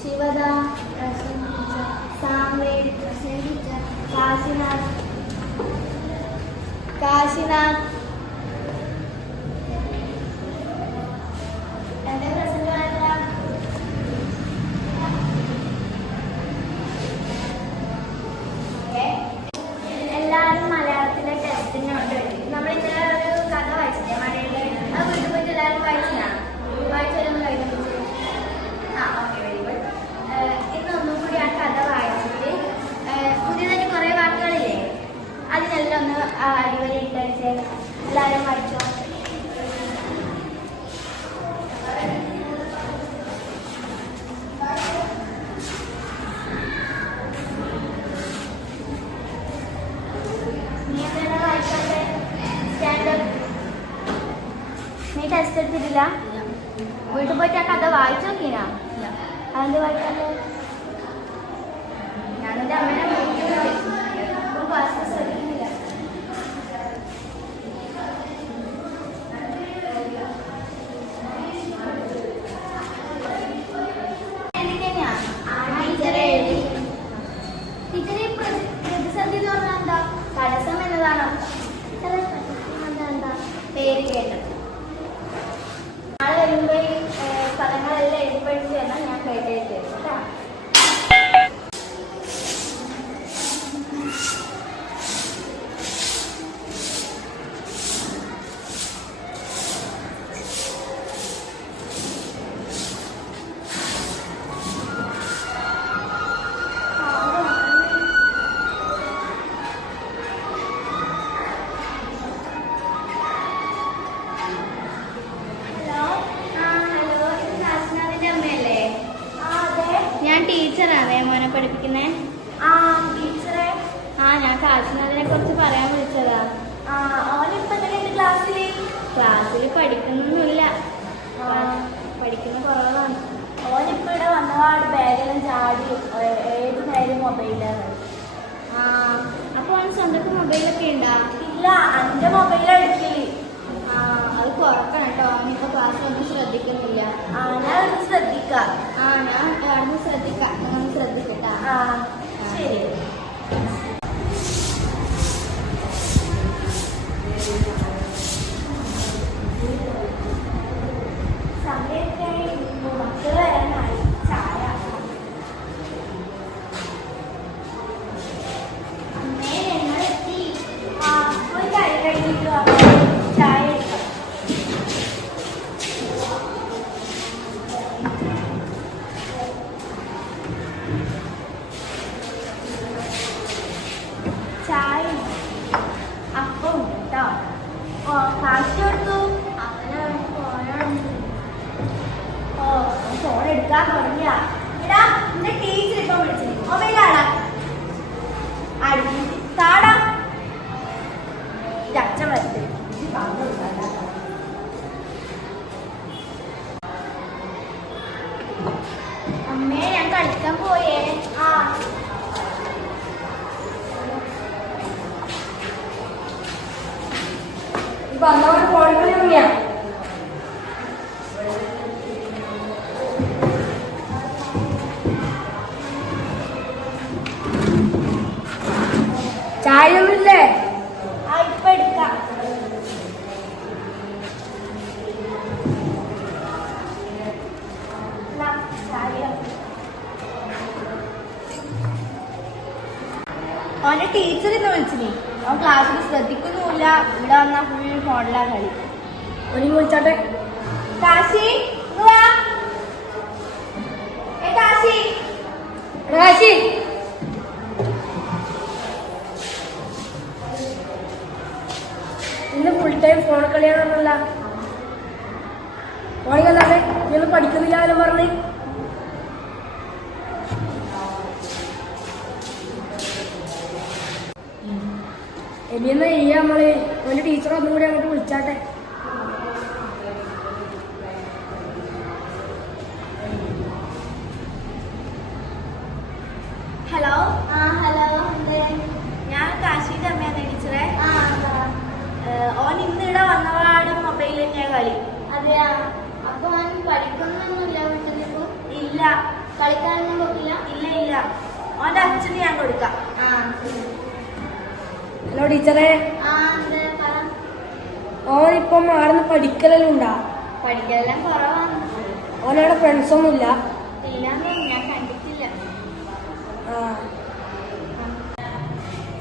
ശിവദ, സാംവേദ്, കാശിനാഥ്, കാശിനാഥ്. എന്റെ പ്രസന്റ് ആരാ? എല്ലാവരും മലയാളത്തിലെ ടെസ്റ്റിനോട്ട് നമ്മൾ ഇന്നലെ ഒരു കഥ വായിച്ചില്ലേ മഴയുടെ? അത് വീട്ടിൽ പോയിട്ട് എല്ലാവരും വായിച്ചാ വായിച്ചൊന്നും കഴിഞ്ഞു. Okay, very good. ഇന്ന് ഒന്നും കൂടി ആ കഥ വായിച്ചിട്ട് പുതിയതായിട്ട് കുറേ വാക്കുകളില്ലേ, അതിനെല്ലാം ഒന്ന് അടിവരി ഇട്ടടിച്ച് എല്ലാവരും വായിച്ചോ. നീ എന്താണ് വായിക്കാതെ? സ്റ്റാൻഡേർഡ് നീ ടെസ്റ്റ് എടുത്തിട്ടില്ല? വീട്ടിൽ പോയിട്ട് ആ കഥ വായിച്ചു നോക്കിനാ? അതെന്ത് വായിക്കാതെ? ഞാനെൻ്റെ അമ്മേനെ ക്ലാസ്സിൽ ശ്രദ്ധിക്കുന്നില്ല. ടീച്ചറെ പ്രതിസന്ധി എന്ന് പറഞ്ഞാൽ എന്താ? തടസ്സം എന്നതാണ് എന്താ പേര് കേട്ടത്. നാളെ വരുമ്പോൾ ഈ പദങ്ങളെല്ലാം എഴുതിപ്പടിച്ച് എന്നാൽ ഞാൻ കേട്ടേക്ക് തരും കേട്ടോ. ഞാൻ ടീച്ചറാണേ മോനെ പഠിപ്പിക്കുന്നേ. ടീച്ചറെ, ഞാൻ കാശിനാഥിനെ കുറിച്ച് പറയാൻ വിളിച്ചതാ. ക്ലാസ്സിൽ പഠിക്കുന്നൊന്നുമില്ല, പഠിക്കുന്ന കുറവാണ്. ഓനിപ്പോ ഇവിടെ വന്നപാട് ബാഗെല്ലാം ചാടി ഏത് നേരം മൊബൈലാണ്. അപ്പൊ അവന് സ്വന്തം മൊബൈലൊക്കെ ഉണ്ടാ? ഇല്ല, എൻ്റെ മൊബൈലെടുക്കില്ല. അത് കുറക്കണം കേട്ടോ. അവനിപ്പോ ക്ലാസ്സിലൊന്നും ശ്രദ്ധിക്കുന്നില്ല. ഞാനൊന്ന് ശ്രദ്ധിക്കാം. ഞാൻ ഒന്ന് ശ്രദ്ധിക്കാം. ഒന്ന് ശ്രദ്ധിക്കട്ടാ. ശരി. സമയത്തെ മക്കൾ വരാനായി. ചായ അമ്മേ ഞങ്ങളെത്തി. പോയി കൈ കഴിഞ്ഞിട്ട് ചായ എടുക്കാം. ചായ അപ്പം കേട്ടോ. കാശ് കൊടുത്തു. അവന് ഫോൺ എടുക്കാൻ തുടങ്ങിയ ഇടാ. എന്റെ ടീച്ചർ ഇപ്പൊ വിളിച്ചു. മൊബൈലാടാ അടി താടാ അച്ഛ വരട്ടെ. അമ്മേ ഞാൻ കളിക്കാൻ പോയേ. ഇപ്പൊ അന്നോട് ഫോണിൽ തുടങ്ങിയ ചായ ഒന്നുമില്ലേ? ഇപ്പൊ എടുക്കാം. അവന്റെ ടീച്ചർ ഇന്ന് വിളിച്ചിനി. അവൻ ക്ലാസ്സിൽ ശ്രദ്ധിക്കുന്നുമില്ല. ഇവിടെ വന്നാൽ ഫുൾ ഫോണിലാ കളി. ഒരു വിളിച്ചോട്ടെ. കാശി കാശി കാശി ഇന്ന് ഫുൾ ടൈം ഫോൺ കളിയാണെന്നല്ല. ഫോണിൽ അല്ലാതെ ഇതൊന്നും പഠിക്കുന്നില്ല എന്ന് പറഞ്ഞ്. ഇനിയെന്ന് നമ്മള് ഒരു ടീച്ചർ ഒന്നും കൂടി അങ്ങോട്ട് വിളിച്ചാട്ടെ. ഇല്ല. കളിക്കാനൊന്നും പോകില്ല? ഇല്ല ഇല്ല. ഓന്റെ അച്ഛന് ഞാൻ കൊടുക്കാം. ഹലോ ടീച്ചറെ. ഓനിപ്പം ആടുന്ന് പഠിക്കലെല്ലാം ഉണ്ടാ? പഠിക്കലെല്ലാം കുറവാണ്. ഓനവിടെ ഫ്രണ്ട്സ് ഒന്നും ഇല്ല? ഇല്ലാന്ന് ഞാൻ കണ്ടിട്ടില്ല.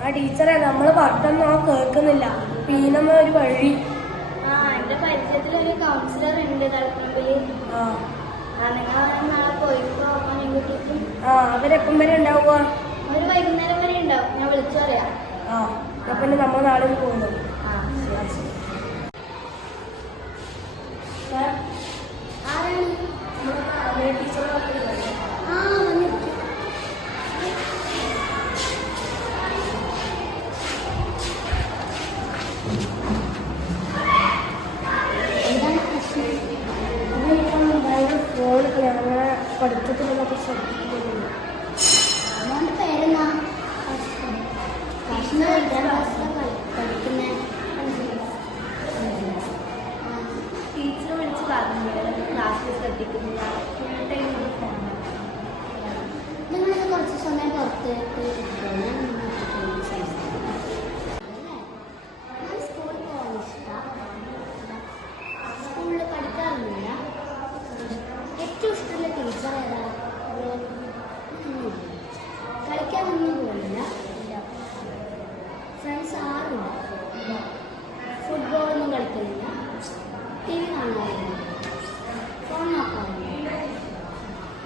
ആ ടീച്ചറെ, നമ്മള് പറഞ്ഞൊന്നും അവൻ കേൾക്കുന്നില്ല. പീനമ്മ ഒരു വഴി. എന്റെ പരിചയത്തിൽ ഒരു കൗൺസിലർ ഉണ്ട് തളിപ്പറമ്പില്. നിങ്ങൾ നാളെ പോയിപ്പോ കൂട്ടിട്ട്. അവരെപ്പം വരെ ഉണ്ടാവുക? ഒരു വൈകുന്നേരം വരെ ഉണ്ടാവും. ഞാൻ വിളിച്ചു പറയാം. അപ്പൊ നമ്മൾ നാളെ പോകുന്നു. പഠിത്തത്തിലൊക്കെ ശ്രദ്ധിക്കുന്നില്ല. അവന്റെ പേരെന്നാ? പഠിക്കുന്ന ടീച്ചർ വിളിച്ച് പറഞ്ഞു ക്ലാസ്സിൽ ശ്രദ്ധിക്കുന്നില്ല. നിങ്ങളൊക്കെ കുറച്ച് സമയം പുറത്തേക്ക് സ്കൂളിൽ പോകാൻ ഇഷ്ടമാണ്. സ്കൂളിൽ പഠിക്കാറില്ല. ഏറ്റവും ഇഷ്ടമുള്ള ടീച്ചർ ഏതാ? കളിക്കാനൊന്നും പോലില്ല. ഫ്രണ്ട്സ് ആരുമില്ല. ഫുട്ബോളൊന്നും കളിക്കുന്നില്ല. TV കാണാറില്ല. ഫോൺ നോക്കാറില്ല.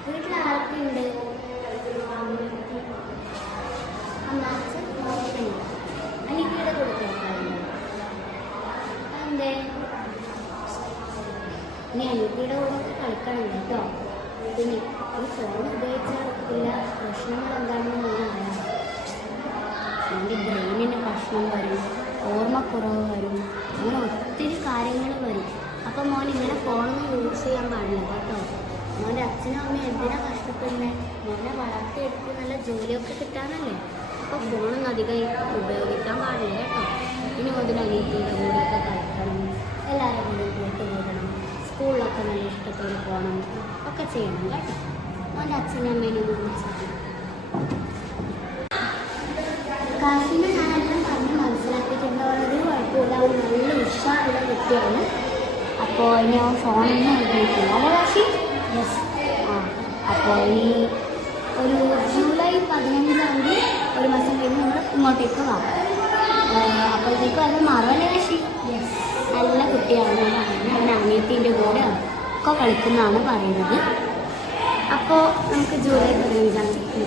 വീട്ടിൽ ആരൊക്കെയുണ്ട്? അച്ഛൻ അനിയത്തിയുടെ കൂടെ കേൾക്കാറുണ്ട്. എന്തേ? ഇനി അനിയത്തിയുടെ കൂടെ ഒക്കെ കളിക്കണം കേട്ടോ. പിന്നെ ഈ ഫോൺ ഉപയോഗിച്ചാൽ പ്രശ്നങ്ങൾ എന്താണെന്ന് ഞാൻ അറിയാം. എൻ്റെ ബ്രെയിനിന് പ്രശ്നം വരും, ഓർമ്മക്കുറവ് വരും, അങ്ങനെ ഒത്തിരി കാര്യങ്ങൾ വരും. അപ്പം മോൻ ഇങ്ങനെ ഫോണൊന്നും യൂസ് ചെയ്യാൻ പാടില്ല കേട്ടോ. മോൻ്റെ അച്ഛനും അമ്മയും എന്തിനാണ് കഷ്ടപ്പെടുന്നത്? മോനെ വളർത്തിയെടുത്ത് നല്ല ജോലിയൊക്കെ കിട്ടാനല്ലേ. അപ്പോൾ ഫോണൊന്നും അധികം ഉപയോഗിക്കാൻ പാടില്ല കേട്ടോ. ഇനി മുതൽ അനിയത്തിയുടെ കൂടെയൊക്കെ കളിക്കണം, എല്ലാവരും കൂടെ കൂട്ട് കൂടണം, സ്കൂളിലൊക്കെ നല്ല ഇഷ്ടത്തോടെ പോകണം, ഒക്കെ ചെയ്യണം കേട്ടോ. മോൻ്റെ അച്ഛനും അമ്മേനും വിളിച്ചാൽ കാശിനെ ഞാനെല്ലാം പറഞ്ഞ് മനസ്സിലാക്കിയിട്ടുണ്ട്. ഒരു കുഴപ്പമില്ല, അവൻ നല്ല ഉഷാറുള്ള കുട്ടിയാണ്. അപ്പോൾ ഇനി അവൻ ഫോണൊന്നും ഉപയോഗിക്കില്ല അല്ലേ കാശി? യെസ്. അപ്പോൾ ഇനി ഒരു ജൂലൈ 15-ാം തീയതി ഒരു മാസം കഴിഞ്ഞ് നമ്മൾ ഇങ്ങോട്ടേക്ക് വാ. അപ്പോഴത്തേക്കും അത് മാറുമല്ലേ കാശി? യെസ്. നല്ല കുട്ടിയാണ്. അവൻ അനിയത്തിൻ്റെ കൂടെ ഒക്കെ കളിക്കുന്നതാണ് പറയുന്നത്. അപ്പോൾ നമുക്ക് ജൂലൈ 15-ാം തീയതി